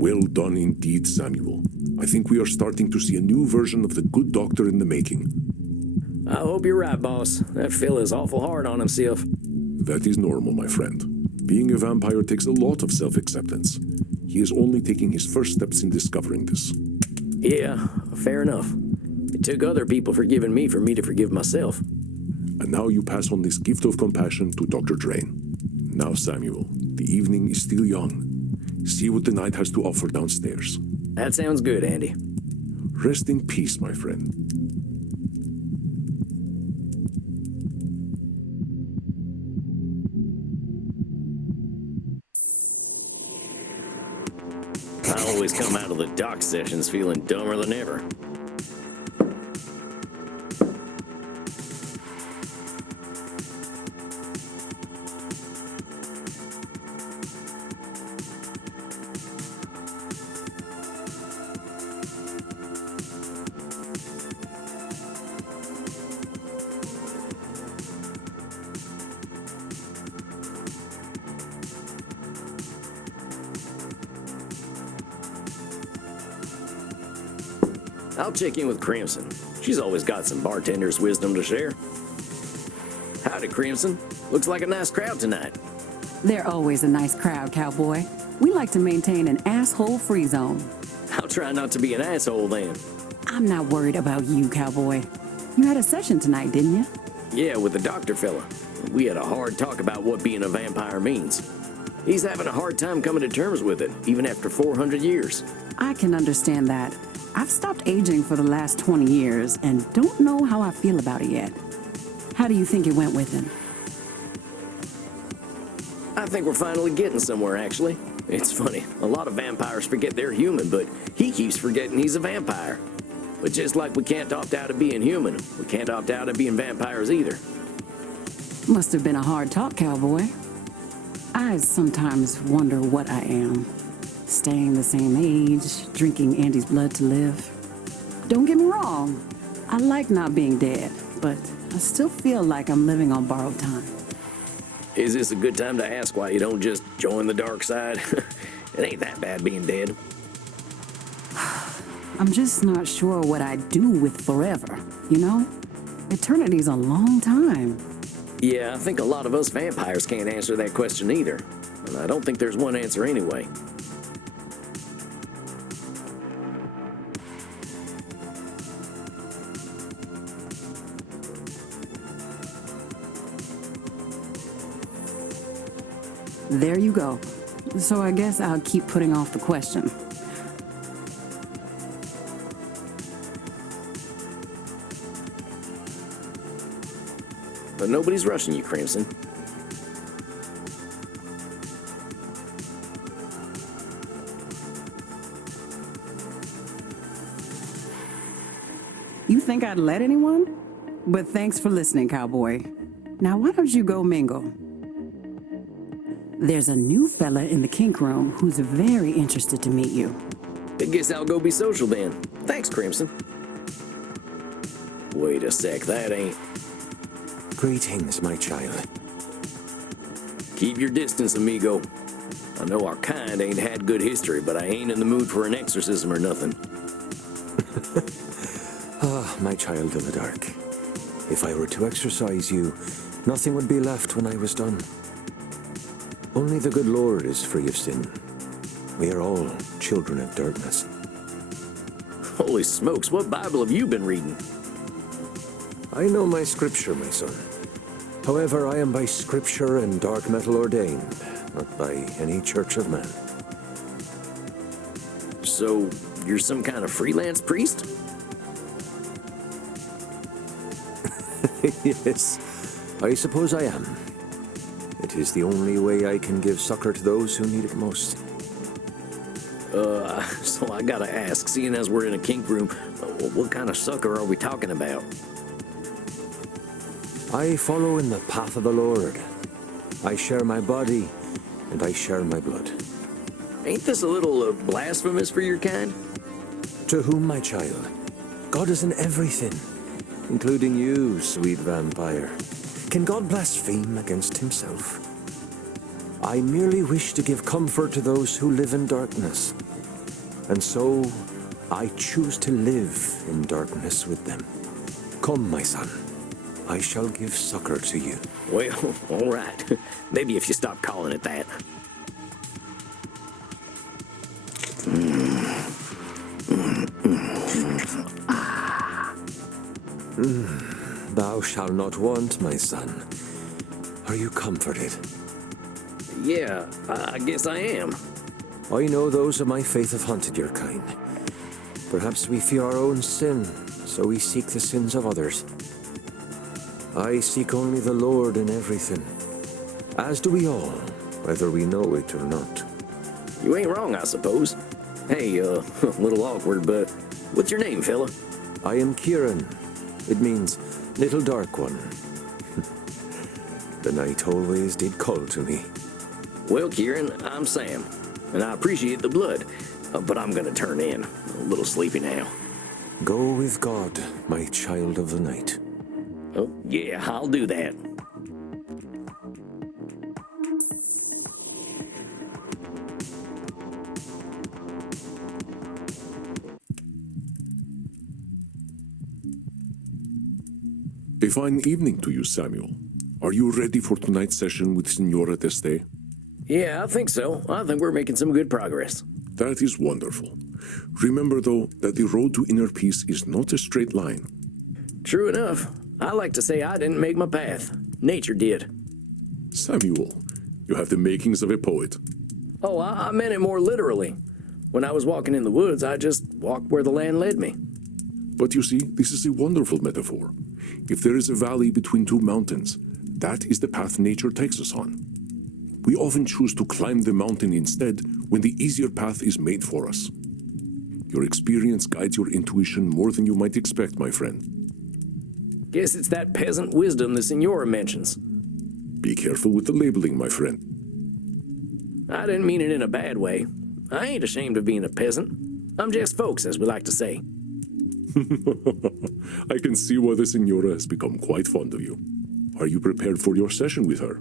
Well done indeed, Samuel. I think we are starting to see a new version of the good doctor in the making. I hope you're right, boss. That fella's awful hard on himself. That is normal, my friend. Being a vampire takes a lot of self-acceptance. He is only taking his first steps in discovering this. Yeah, fair enough. It took other people forgiving me for me to forgive myself. And now you pass on this gift of compassion to Dr. Drain. Now, Samuel, the evening is still young. See what the night has to offer downstairs. That sounds good, Andy. Rest in peace, my friend. I always come out of the doc sessions feeling dumber than ever. I'll check in with Crimson. She's always got some bartender's wisdom to share. Howdy, Crimson. Looks like a nice crowd tonight. They're always a nice crowd, cowboy. We like to maintain an asshole-free zone. I'll try not to be an asshole then. I'm not worried about you, cowboy. You had a session tonight, didn't you? Yeah, with the doctor fella. We had a hard talk about what being a vampire means. He's having a hard time coming to terms with it, even after 400 years. I can understand that. I've stopped aging for the last 20 years and don't know how I feel about it yet. How do you think it went with him? I think we're finally getting somewhere, actually. It's funny, a lot of vampires forget they're human, but he keeps forgetting he's a vampire. But just like we can't opt out of being human, we can't opt out of being vampires either. Must have been a hard talk, cowboy. I sometimes wonder what I am. Staying the same age, drinking Andy's blood to live. Don't get me wrong, I like not being dead, but I still feel like I'm living on borrowed time. Is this a good time to ask why you don't just join the dark side? It ain't that bad being dead. I'm just not sure what I'd do with forever, you know? Eternity's a long time. Yeah, I think a lot of us vampires can't answer that question either. And I don't think there's one answer anyway. There you go. So I guess I'll keep putting off the question. But nobody's rushing you, Crimson. You think I'd let anyone? But thanks for listening, cowboy. Now why don't you go mingle? There's a new fella in the kink room who's very interested to meet you. I guess I'll go be social then. Thanks, Crimson. Wait a sec, that ain't... Greetings, my child. Keep your distance, amigo. I know our kind ain't had good history, but I ain't in the mood for an exorcism or nothing. Ah, my child of the dark. If I were to exorcise you, nothing would be left when I was done. Only the good Lord is free of sin. We are all children of darkness. Holy smokes, what Bible have you been reading? I know my scripture, my son. However, I am by scripture and dark metal ordained, not by any church of man. So, you're some kind of freelance priest? Yes, I suppose I am. It is the only way I can give succor to those who need it most. So I gotta ask, seeing as we're in a kink room, what kind of sucker are we talking about? I follow in the path of the Lord. I share my body, and I share my blood. Ain't this a little blasphemous for your kind? To whom, my child? God is in everything, including you, sweet vampire. Can God blaspheme against himself? I merely wish to give comfort to those who live in darkness. And so, I choose to live in darkness with them. Come, my son. I shall give succor to you. Well, all right. Maybe if you stop calling it that. Thou shalt not want, my son. Are you comforted? Yeah, I guess I am. I know those of my faith have hunted your kind. Perhaps we fear our own sin, so we seek the sins of others. I seek only the Lord in everything, as do we all, whether we know it or not. You ain't wrong, I suppose. Hey, a little awkward, but what's your name, fella? I am Kieran. It means little dark one. The night always did call to me. Well, Kieran, I'm Sam, and I appreciate the blood, but I'm gonna turn in. A little sleepy now. Go with God, my child of the night. Oh, yeah, I'll do that. A fine evening to you, Samuel. Are you ready for tonight's session with Signora Teste? Yeah, I think so. I think we're making some good progress. That is wonderful. Remember, though, that the road to inner peace is not a straight line. True enough. I like to say I didn't make my path. Nature did. Samuel, you have the makings of a poet. Oh, I meant it more literally. When I was walking in the woods, I just walked where the land led me. But you see, this is a wonderful metaphor. If there is a valley between two mountains, that is the path nature takes us on. We often choose to climb the mountain instead when the easier path is made for us. Your experience guides your intuition more than you might expect, my friend. Guess it's that peasant wisdom the Signora mentions. Be careful with the labeling, my friend. I didn't mean it in a bad way. I ain't ashamed of being a peasant. I'm just folks, as we like to say. I can see why the Signora has become quite fond of you. Are you prepared for your session with her?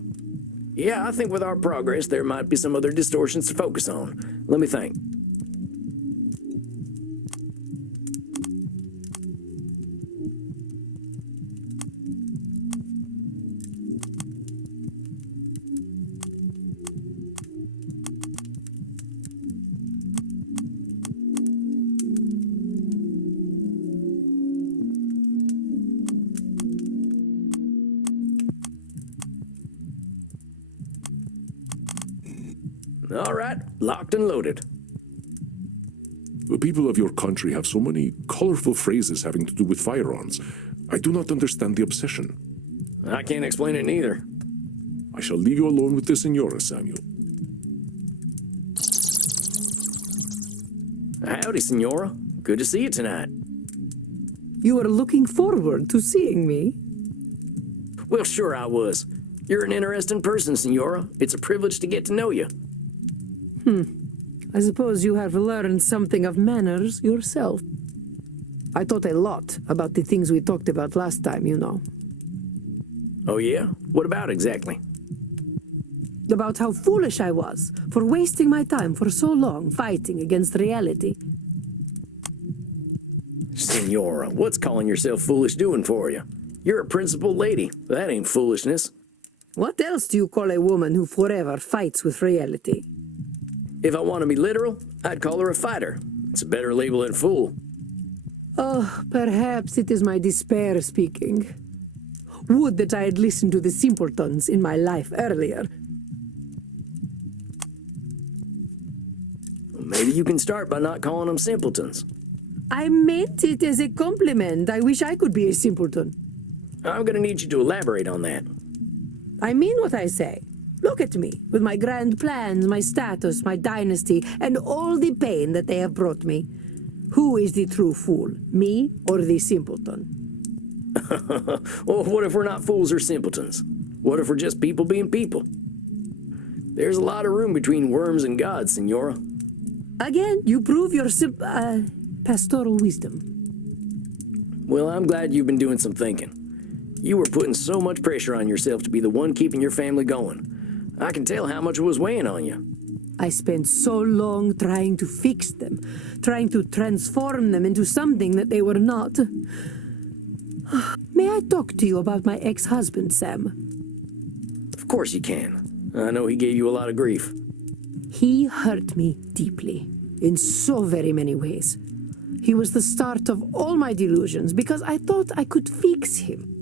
Yeah, I think with our progress, there might be some other distortions to focus on. Let me think. All right, locked and loaded. The people of your country have so many colorful phrases having to do with firearms. I do not understand the obsession. I can't explain it neither. I shall leave you alone with the Signora, Samuel. Howdy, Signora. Good to see you tonight. You are looking forward to seeing me? Well, sure I was. You're an interesting person, Signora. It's a privilege to get to know you. I suppose you have learned something of manners yourself. I thought a lot about the things we talked about last time, you know. Oh, yeah? What about exactly? About how foolish I was for wasting my time for so long fighting against reality. Signora, what's calling yourself foolish doing for you? You're a principled lady. That ain't foolishness. What else do you call a woman who forever fights with reality? If I want to be literal, I'd call her a fighter. It's a better label than fool. Oh, perhaps it is my despair speaking. Would that I had listened to the simpletons in my life earlier. Maybe you can start by not calling them simpletons. I meant it as a compliment. I wish I could be a simpleton. I'm gonna need you to elaborate on that. I mean what I say. Look at me, with my grand plans, my status, my dynasty, and all the pain that they have brought me. Who is the true fool, me or the simpleton? Well, what if we're not fools or simpletons? What if we're just people being people? There's a lot of room between worms and gods, Signora. Again, you prove your pastoral wisdom. Well, I'm glad you've been doing some thinking. You were putting so much pressure on yourself to be the one keeping your family going. I can tell how much it was weighing on you. I spent so long trying to fix them, trying to transform them into something that they were not. May I talk to you about my ex-husband, Sam? Of course you can. I know he gave you a lot of grief. He hurt me deeply, in so very many ways. He was the start of all my delusions because I thought I could fix him.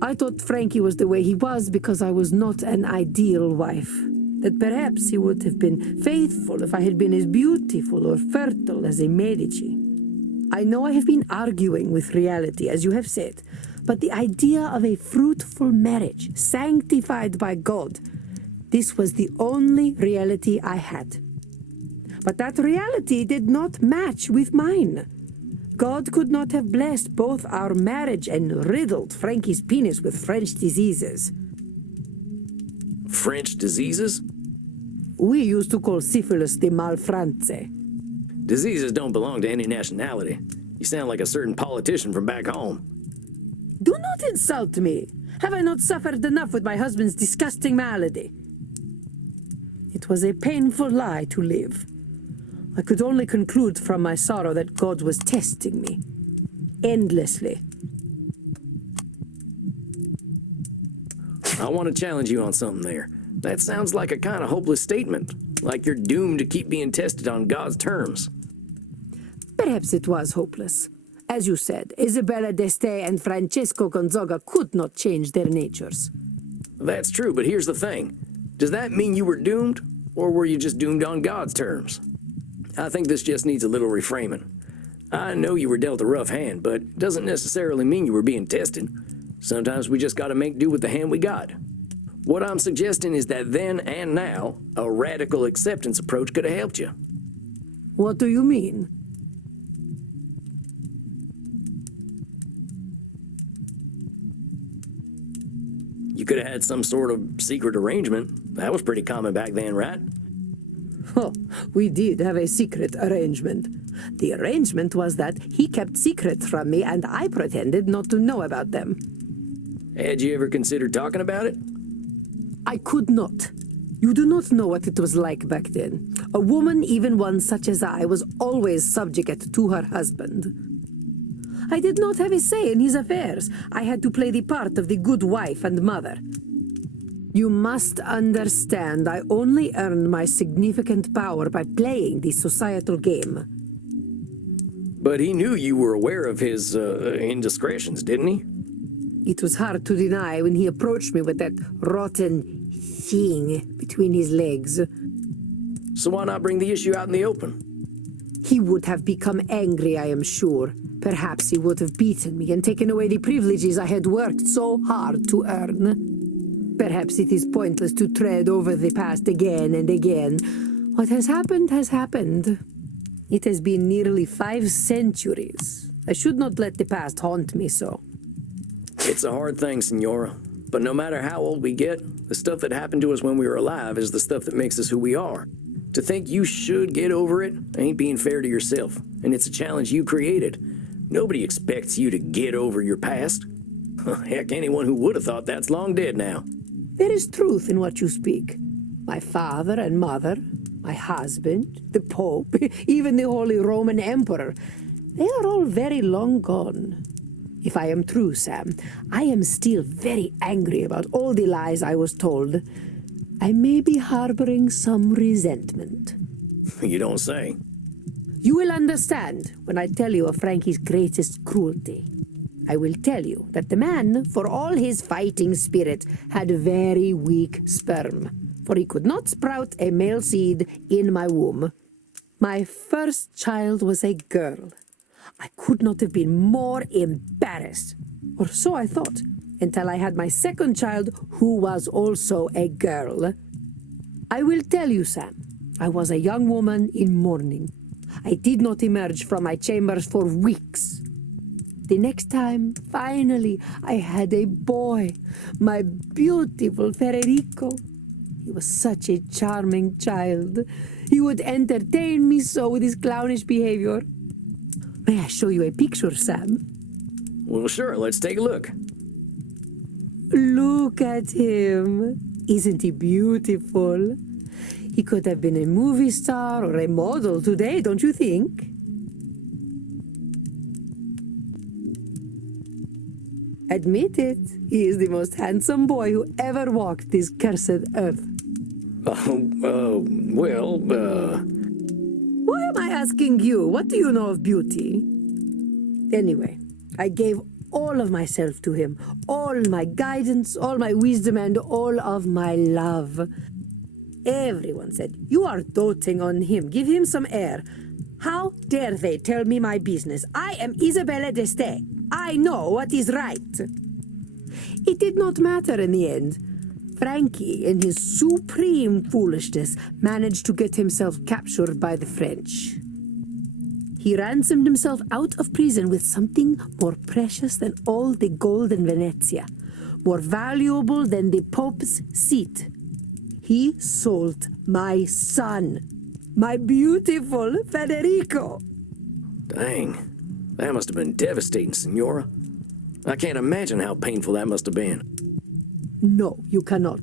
I thought Frankie was the way he was because I was not an ideal wife. That perhaps he would have been faithful if I had been as beautiful or fertile as a Medici. I know I have been arguing with reality, as you have said, but the idea of a fruitful marriage, sanctified by God, this was the only reality I had. But that reality did not match with mine. God could not have blessed both our marriage and riddled Frankie's penis with French diseases. French diseases? We used to call syphilis the malfrance. Diseases don't belong to any nationality. You sound like a certain politician from back home. Do not insult me. Have I not suffered enough with my husband's disgusting malady? It was a painful lie to live. I could only conclude from my sorrow that God was testing me. Endlessly. I want to challenge you on something there. That sounds like a kind of hopeless statement. Like you're doomed to keep being tested on God's terms. Perhaps it was hopeless. As you said, Isabella d'Este and Francesco Gonzaga could not change their natures. That's true, but here's the thing. Does that mean you were doomed, or were you just doomed on God's terms? I think this just needs a little reframing. I know you were dealt a rough hand, but it doesn't necessarily mean you were being tested. Sometimes we just gotta make do with the hand we got. What I'm suggesting is that then and now, a radical acceptance approach could have helped you. What do you mean? You could have had some sort of secret arrangement. That was pretty common back then, right? Oh, we did have a secret arrangement. The arrangement was that he kept secrets from me and I pretended not to know about them. Had you ever considered talking about it? I could not. You do not know what it was like back then. A woman, even one such as I, was always subject to her husband. I did not have a say in his affairs. I had to play the part of the good wife and mother. You must understand, I only earned my significant power by playing the societal game. But he knew you were aware of his indiscretions, didn't he? It was hard to deny when he approached me with that rotten thing between his legs. So why not bring the issue out in the open? He would have become angry, I am sure. Perhaps he would have beaten me and taken away the privileges I had worked so hard to earn. Perhaps it is pointless to tread over the past again and again. What has happened has happened. It has been nearly 5 centuries. I should not let the past haunt me so. It's a hard thing, Senora. But no matter how old we get, the stuff that happened to us when we were alive is the stuff that makes us who we are. To think you should get over it ain't being fair to yourself, and it's a challenge you created. Nobody expects you to get over your past. Heck, anyone who would have thought that's long dead now. There is truth in what you speak. My father and mother, my husband, the Pope, even the Holy Roman Emperor, they are all very long gone. If I am true, Sam, I am still very angry about all the lies I was told. I may be harboring some resentment. You don't say. You will understand when I tell you of Frankie's greatest cruelty. I will tell you that the man, for all his fighting spirit, had very weak sperm, for he could not sprout a male seed in my womb. My first child was a girl. I could not have been more embarrassed, or so I thought, until I had my second child, who was also a girl. I will tell you, Sam, I was a young woman in mourning. I did not emerge from my chambers for weeks. The next time, finally, I had a boy, my beautiful Federico. He was such a charming child. He would entertain me so with his clownish behavior. May I show you a picture, Sam? Well, sure, let's take a look. Look at him. Isn't he beautiful? He could have been a movie star or a model today, don't you think? Admit it, he is the most handsome boy who ever walked this cursed earth. Why am I asking you? What do you know of beauty? Anyway, I gave all of myself to him, all my guidance, all my wisdom, and all of my love. Everyone said, "You are doting on him. Give him some air." How dare they tell me my business? I am Isabella d'Este. I know what is right. It did not matter in the end. Frankie, in his supreme foolishness, managed to get himself captured by the French. He ransomed himself out of prison with something more precious than all the gold in Venezia, more valuable than the Pope's seat. He sold my son, my beautiful Federico. Dang, that must have been devastating, Signora. I can't imagine how painful that must have been. No, you cannot.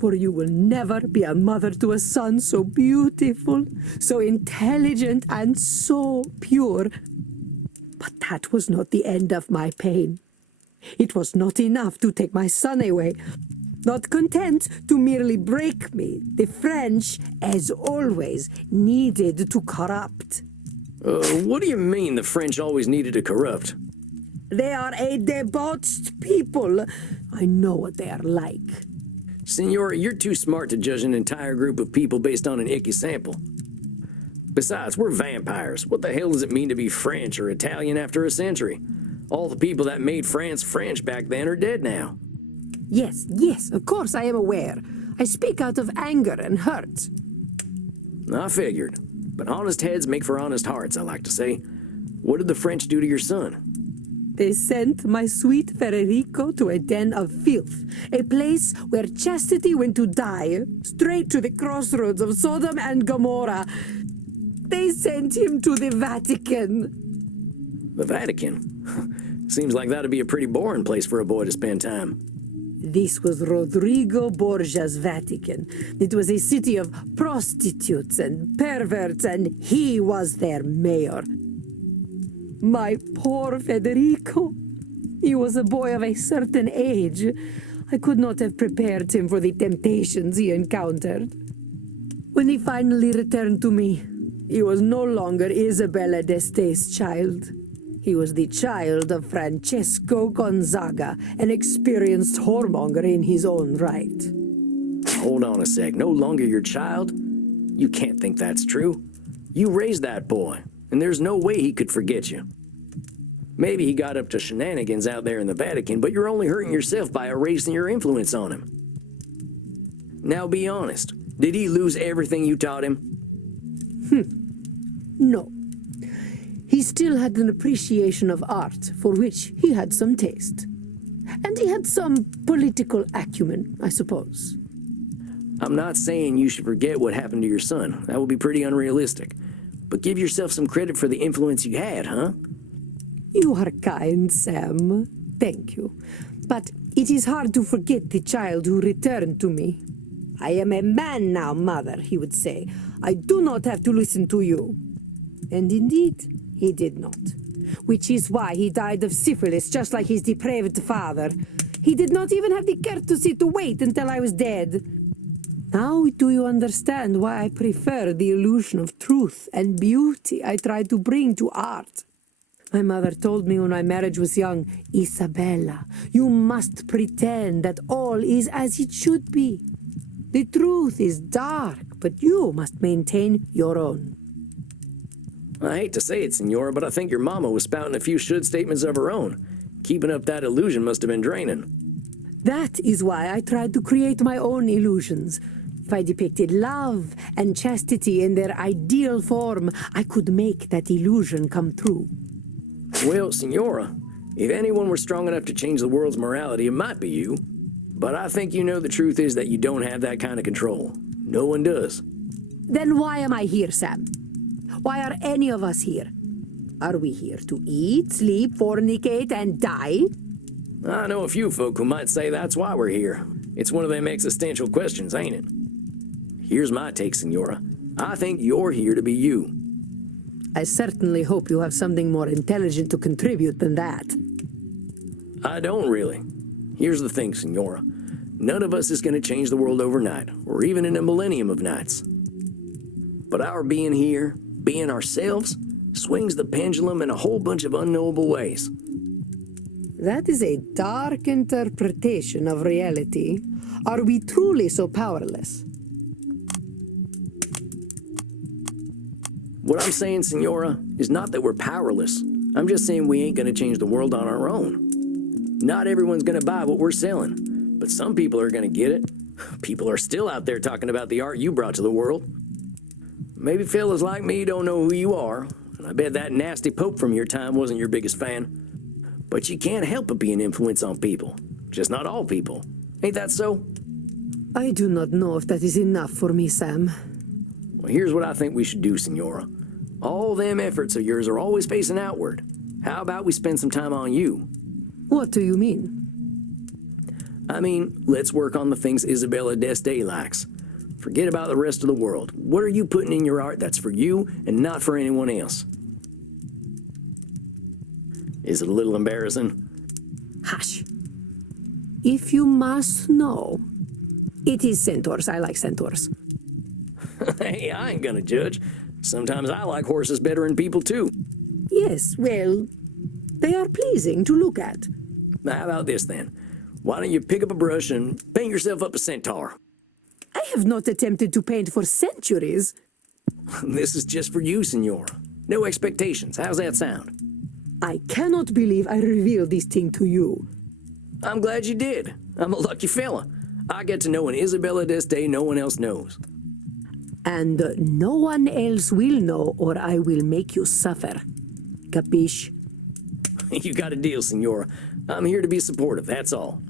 For you will never be a mother to a son so beautiful, so intelligent, and so pure. But that was not the end of my pain. It was not enough to take my son away. Not content to merely break me, the French, as always, needed to corrupt. What do you mean the French always needed to corrupt? They are a debauched people. I know what they are like. Signora, you're too smart to judge an entire group of people based on an icky sample. Besides, we're vampires. What the hell does it mean to be French or Italian after a century? All the people that made France French back then are dead now. Yes, of course I am aware. I speak out of anger and hurt. I figured. But honest heads make for honest hearts, I like to say. What did the French do to your son? They sent my sweet Federico to a den of filth, a place where chastity went to die, straight to the crossroads of Sodom and Gomorrah. They sent him to the Vatican. The Vatican? Seems like that'd be a pretty boring place for a boy to spend time. This was Rodrigo Borgia's Vatican. It was a city of prostitutes and perverts, and he was their mayor. My poor Federico. He was a boy of a certain age. I could not have prepared him for the temptations he encountered. When he finally returned to me, he was no longer Isabella d'Este's child. He was the child of Francesco Gonzaga, an experienced whoremonger in his own right. Hold on a sec. No longer your child? You can't think that's true. You raised that boy, and there's no way he could forget you. Maybe he got up to shenanigans out there in the Vatican, but you're only hurting yourself by erasing your influence on him. Now be honest. Did he lose everything you taught him? No. He still had an appreciation of art, for which he had some taste. And he had some political acumen, I suppose. I'm not saying you should forget what happened to your son. That would be pretty unrealistic. But give yourself some credit for the influence you had, huh? You are kind, Sam. Thank you. But it is hard to forget the child who returned to me. I am a man now, mother, he would say. I do not have to listen to you. And indeed, he did not. Which is why he died of syphilis, just like his depraved father. He did not even have the courtesy to wait until I was dead. Now do you understand why I prefer the illusion of truth and beauty I try to bring to art? My mother told me when my marriage was young, Isabella, you must pretend that all is as it should be. The truth is dark, but you must maintain your own. I hate to say it, Senora, but I think your mama was spouting a few should statements of her own. Keeping up that illusion must have been draining. That is why I tried to create my own illusions. If I depicted love and chastity in their ideal form, I could make that illusion come true. Well, Senora, if anyone were strong enough to change the world's morality, it might be you. But I think you know the truth is that you don't have that kind of control. No one does. Then why am I here, Sam? Why are any of us here? Are we here to eat, sleep, fornicate, and die? I know a few folk who might say that's why we're here. It's one of them existential questions, ain't it? Here's my take, Senora. I think you're here to be you. I certainly hope you have something more intelligent to contribute than that. I don't really. Here's the thing, Senora. None of us is going to change the world overnight, or even in a millennium of nights. But our being here, being ourselves, swings the pendulum in a whole bunch of unknowable ways. That is a dark interpretation of reality. Are we truly so powerless? What I'm saying, Senora, is not that we're powerless. I'm just saying we ain't gonna change the world on our own. Not everyone's gonna buy what we're selling, but some people are gonna get it. People are still out there talking about the art you brought to the world. Maybe fellas like me don't know who you are, and I bet that nasty Pope from your time wasn't your biggest fan. But you can't help but be an influence on people. Just not all people. Ain't that so? I do not know if that is enough for me, Sam. Well, here's what I think we should do, Senora. All them efforts of yours are always facing outward. How about we spend some time on you? What do you mean? I mean, let's work on the things Isabella d'Este likes. Forget about the rest of the world. What are you putting in your art that's for you and not for anyone else? Is it a little embarrassing? Hush. If you must know, it is centaurs. I like centaurs. Hey, I ain't gonna judge. Sometimes I like horses better than people, too. Yes, well, they are pleasing to look at. Now, how about this, then? Why don't you pick up a brush and paint yourself up a centaur? I have not attempted to paint for centuries. This is just for you, Senora. No expectations. How's that sound? I cannot believe I revealed this thing to you. I'm glad you did. I'm a lucky fella. I get to know an Isabella d'Este no one else knows. And no one else will know, or I will make you suffer. Capiche? You got a deal, Senora. I'm here to be supportive, that's all.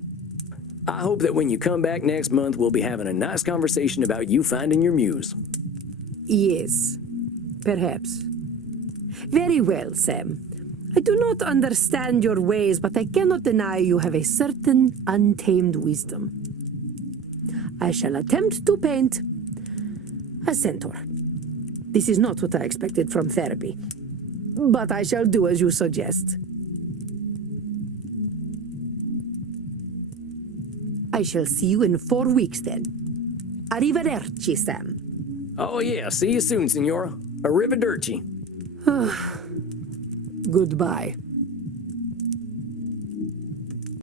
I hope that when you come back next month, we'll be having a nice conversation about you finding your muse. Yes, perhaps. Very well, Sam. I do not understand your ways, but I cannot deny you have a certain untamed wisdom. I shall attempt to paint a centaur. This is not what I expected from therapy, but I shall do as you suggest. I shall see you in 4 weeks then. Arrivederci, Sam. Oh yeah, see you soon, Senora. Arrivederci. Goodbye.